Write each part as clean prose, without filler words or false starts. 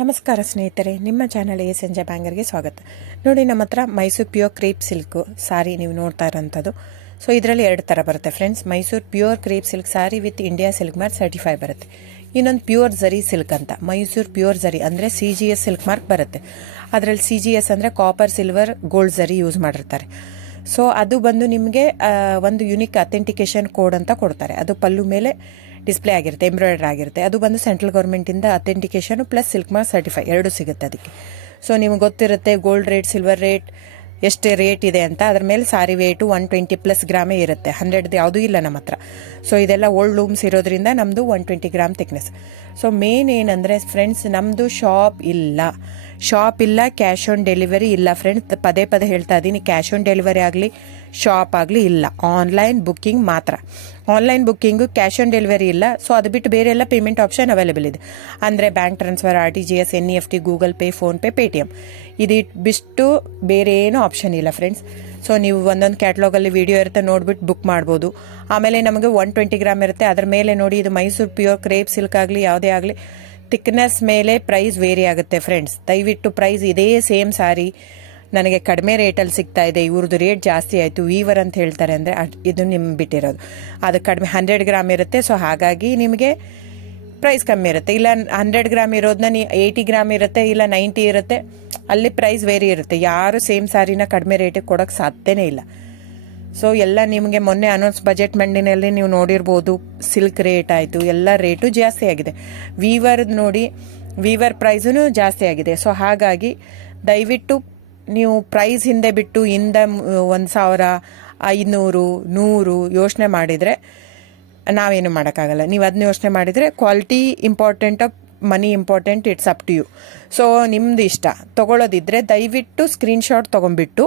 ನಮಸ್ಕಾರ ಸ್ನೇಹಿತರೆ, ನಿಮ್ಮ ಚಾನಲ್ ಸಂಜೆ ಬ್ಯಾಂಗರ್ಗೆ ಸ್ವಾಗತ. ನೋಡಿ, ನಮ್ಮ ಹತ್ರ ಮೈಸೂರು ಪ್ಯೂರ್ ಕ್ರೇಪ್ ಸಿಲ್ಕ್ ಸಾರಿ ನೀವು ನೋಡ್ತಾ ಇರೋಂಥದ್ದು. ಸೊ ಇದರಲ್ಲಿ ಎರಡು ಥರ ಬರುತ್ತೆ friends. Mysuru pure crepe silk sorry with India silk mark certify ಬರುತ್ತೆ. ಇನ್ನೊಂದು ಪ್ಯೂರ್ ಝರಿ ಸಿಲ್ಕ್ ಅಂತ, ಮೈಸೂರು ಪ್ಯೂರ್ ಝರಿ ಅಂದರೆ CGS ಸಿಲ್ಕ್ ಮಾರ್ಕ್ ಬರುತ್ತೆ. ಅದರಲ್ಲಿ CGS ಅಂದರೆ ಕಾಪರ್, ಸಿಲ್ವರ್, ಗೋಲ್ಡ್ ಝರಿ ಯೂಸ್ ಮಾಡಿರ್ತಾರೆ. ಸೊ ಅದು ಬಂದು ನಿಮಗೆ ಒಂದು ಯುನಿಕ್ ಅಥೆಂಟಿಕೇಶನ್ ಕೋಡ್ ಅಂತ ಕೊಡ್ತಾರೆ. ಅದು ಪಲ್ಲು ಮೇಲೆ ಡಿಸ್ಪ್ಲೇ ಆಗಿರುತ್ತೆ, ಎಂಬ್ರಾಯ್ಡರ್ ಆಗಿರುತ್ತೆ. ಅದು ಬಂದು ಸೆಂಟ್ರಲ್ ಗೌರ್ಮೆಂಟಿಂದ authentication plus silk mark certify ಎರಡು ಸಿಗುತ್ತೆ ಅದಕ್ಕೆ. ಸೊ ನಿಮ್ಗೆ ಗೊತ್ತಿರುತ್ತೆ ಗೋಲ್ಡ್ ರೇಟ್, ಸಿಲ್ವರ್ ರೇಟ್ ಎಷ್ಟೇ ರೇಟ್ ಇದೆ ಅಂತ. ಅದ್ರ ಮೇಲೆ ಸಾರಿ ವೇಟು 120+ ಗ್ರಾಮೇ ಇರುತ್ತೆ, 100 ಯಾವುದೂ ಇಲ್ಲ ನಮ್ಮ ಹತ್ರ. ಸೊ ಇದೆಲ್ಲ ಓಲ್ಡ್ ಲೂಮ್ಸ್ ಇರೋದ್ರಿಂದ ನಮ್ಮದು 120 ಗ್ರಾಮ್ ಥಿಕ್ನೆಸ್. ಸೊ ಮೇನ್ ಏನಂದರೆ ಫ್ರೆಂಡ್ಸ್, ನಮ್ಮದು ಶಾಪ್ ಇಲ್ಲ, ಕ್ಯಾಶ್ ಆನ್ ಡೆಲಿವರಿ ಇಲ್ಲ ಫ್ರೆಂಡ್ಸ್. ಪದೇ ಪದೇ ಹೇಳ್ತಾ ಇದ್ದೀನಿ, ಕ್ಯಾಶ್ ಆನ್ ಡೆಲಿವರಿ ಆಗಲಿ ಶಾಪ್ ಆಗಲಿ ಇಲ್ಲ, ಆನ್ಲೈನ್ ಬುಕ್ಕಿಂಗ್ ಮಾತ್ರ. Online booking, cash on delivery ಇಲ್ಲ. ಸೊ ಅದು ಬಿಟ್ಟು ಬೇರೆ ಎಲ್ಲ ಪೇಮೆಂಟ್ ಆಪ್ಷನ್ ಅವೈಲೇಬಲ್ ಇದೆ. ಅಂದರೆ bank transfer, RTGS, NEFT, Google pay, PhonePe, Paytm. ಇದು ಬಿಟ್ಟು ಬೇರೆ ಏನೂ ಆಪ್ಷನ್ ಇಲ್ಲ ಫ್ರೆಂಡ್ಸ್. ಸೊ ನೀವು ಒಂದೊಂದು ಕ್ಯಾಟ್ಲಾಗಲ್ಲಿ ವಿಡಿಯೋ ಇರುತ್ತೆ, ನೋಡ್ಬಿಟ್ಟು ಬುಕ್ ಮಾಡ್ಬೋದು. ಆಮೇಲೆ ನಮಗೆ 120 ಗ್ರಾಮ್ ಇರುತ್ತೆ. ಅದ್ರ ಮೇಲೆ ನೋಡಿ, ಇದು ಮೈಸೂರು ಪ್ಯೂರ್ ಕ್ರೇಪ್ ಸಿಲ್ಕ್ ಆಗಲಿ ಯಾವುದೇ ಆಗಲಿ ಥಿಕ್ನೆಸ್ ಮೇಲೆ ಪ್ರೈಸ್ ವೇರಿ ಆಗುತ್ತೆ ಫ್ರೆಂಡ್ಸ್. ದಯವಿಟ್ಟು ಪ್ರೈಸ್ ಇದೇ ಸೇಮ್ ಸಾರಿ ನನಗೆ ಕಡಿಮೆ ರೇಟಲ್ಲಿ ಸಿಗ್ತಾ ಇದೆ, ಇವ್ರದ್ದು ರೇಟ್ ಜಾಸ್ತಿ ಆಯಿತು ವೀವರ್ ಅಂತ ಹೇಳ್ತಾರೆ ಅಂದರೆ ಇದು ನಿಮ್ಗೆ ಬಿಟ್ಟಿರೋದು. ಅದು ಕಡಿಮೆ 100 ಗ್ರಾಮ್ ಇರುತ್ತೆ. ಸೊ ಹಾಗಾಗಿ ನಿಮಗೆ ಪ್ರೈಸ್ ಕಮ್ಮಿ ಇರುತ್ತೆ. ಇಲ್ಲ 100 ಗ್ರಾಮ್ ಇರೋದನ್ನ 80 ಗ್ರಾಮ್ ಇರುತ್ತೆ, ಇಲ್ಲ 90 ಇರುತ್ತೆ, ಅಲ್ಲಿ ಪ್ರೈಸ್ ವೇರಿ ಇರುತ್ತೆ. ಯಾರು ಸೇಮ್ ಸಾರಿನ ಕಡಿಮೆ ರೇಟಿಗೆ ಕೊಡೋಕ್ಕೆ ಸಾಧ್ಯನೇ ಇಲ್ಲ. ಸೊ ಎಲ್ಲ ನಿಮಗೆ ಮೊನ್ನೆ ಅನೌನ್ಸ್ ಬಜೆಟ್ ಮಂಡಿನಲ್ಲಿ ನೀವು ನೋಡಿರ್ಬೋದು, ಸಿಲ್ಕ್ ರೇಟ್ ಆಯಿತು, ಎಲ್ಲ ರೇಟು ಜಾಸ್ತಿ ಆಗಿದೆ. ವೀವರ್ ಪ್ರೈಸೂ ಜಾಸ್ತಿ ಆಗಿದೆ. ಸೊ ಹಾಗಾಗಿ ದಯವಿಟ್ಟು ನೀವು ಪ್ರೈಸ್ ಹಿಂದೆ ಬಿಟ್ಟು 1,000, 500, 100 ಯೋಚನೆ ಮಾಡಿದರೆ ನಾವೇನು ಮಾಡೋಕ್ಕಾಗಲ್ಲ. ನೀವು ಅದನ್ನ ಯೋಚನೆ ಮಾಡಿದರೆ quality important, money important, it's up to you. So ನಿಮ್ಮದು ಇಷ್ಟ. ತೊಗೊಳ್ಳೋದಿದ್ರೆ ದಯವಿಟ್ಟು ಸ್ಕ್ರೀನ್ಶಾಟ್ ತೊಗೊಂಡ್ಬಿಟ್ಟು,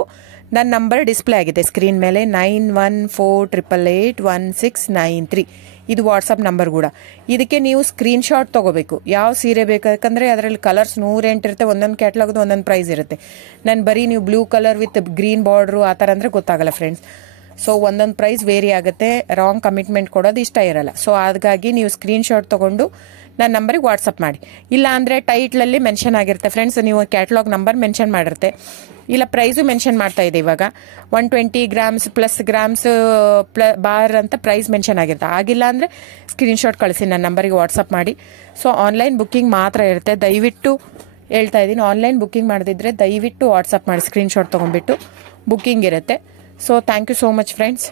ನನ್ನ ನಂಬರ್ ಡಿಸ್ಪ್ಲೇ ಆಗಿದೆ ಸ್ಕ್ರೀನ್ ಮೇಲೆ, 9148881693. ಇದು ವಾಟ್ಸಪ್ ನಂಬರ್ ಕೂಡ. ಇದಕ್ಕೆ ನೀವು ಸ್ಕ್ರೀನ್ಶಾಟ್ ತೊಗೋಬೇಕು. ಯಾವ ಸೀರೆ ಬೇಕು, ಯಾಕಂದರೆ ಅದರಲ್ಲಿ ಕಲರ್ಸ್ 108 ಇರುತ್ತೆ, ಒಂದೊಂದು ಕ್ಯಾಟ್ಲಾಗ್ದು ಒಂದೊಂದು ಪ್ರೈಸ್ ಇರುತ್ತೆ. ನಾನು ಬರೀ ನೀವು blue colour with green border ಆ ಥರ ಅಂದರೆ ಗೊತ್ತಾಗಲ್ಲ ಫ್ರೆಂಡ್ಸ್. ಸೊ ಒಂದೊಂದು ಪ್ರೈಸ್ ವೇರಿ ಆಗುತ್ತೆ, ರಾಂಗ್ ಕಮಿಟ್ಮೆಂಟ್ ಕೊಡೋದು ಇಷ್ಟ ಇರಲ್ಲ. ಸೊ ಹಾಗಾಗಿ ನೀವು ಸ್ಕ್ರೀನ್ಶಾಟ್ ತೊಗೊಂಡು ನನ್ನ ನಂಬರಿಗೆ ವಾಟ್ಸಪ್ ಮಾಡಿ. ಇಲ್ಲ ಅಂದರೆ ಟೈಟ್ಲಲ್ಲಿ ಮೆನ್ಷನ್ ಆಗಿರುತ್ತೆ ಫ್ರೆಂಡ್ಸ್, ನೀವು ಕ್ಯಾಟ್ಲಾಗ್ ನಂಬರ್ ಮೆನ್ಷನ್ ಮಾಡಿರುತ್ತೆ, ಇಲ್ಲ ಪ್ರೈಸು ಮೆನ್ಷನ್ ಮಾಡ್ತಾ ಇದೆ. ಇವಾಗ 120 ಗ್ರಾಮ್ಸ್ ಪ್ಲಸ್ ಗ್ರಾಮ್ಸ್ ಬಾರ್ ಅಂತ ಪ್ರೈಸ್ ಮೆನ್ಷನ್ ಆಗಿರುತ್ತೆ. ಆಗಿಲ್ಲ ಅಂದರೆ ಸ್ಕ್ರೀನ್ಶಾಟ್ ಕಳಿಸಿ, ನನ್ನ ನಂಬರಿಗೆ ವಾಟ್ಸಪ್ ಮಾಡಿ. ಸೊ ಆನ್ಲೈನ್ ಬುಕ್ಕಿಂಗ್ ಮಾತ್ರ ಇರುತ್ತೆ. ದಯವಿಟ್ಟು ಹೇಳ್ತಾ ಇದ್ದೀನಿ, ಆನ್ಲೈನ್ ಬುಕ್ಕಿಂಗ್ ಮಾಡದಿದ್ದರೆ ದಯವಿಟ್ಟು ವಾಟ್ಸಪ್ ಮಾಡಿ, ಸ್ಕ್ರೀನ್ಶಾಟ್ ತೊಗೊಂಡ್ಬಿಟ್ಟು ಬುಕ್ಕಿಂಗ್ ಇರುತ್ತೆ. So thank you so much friends.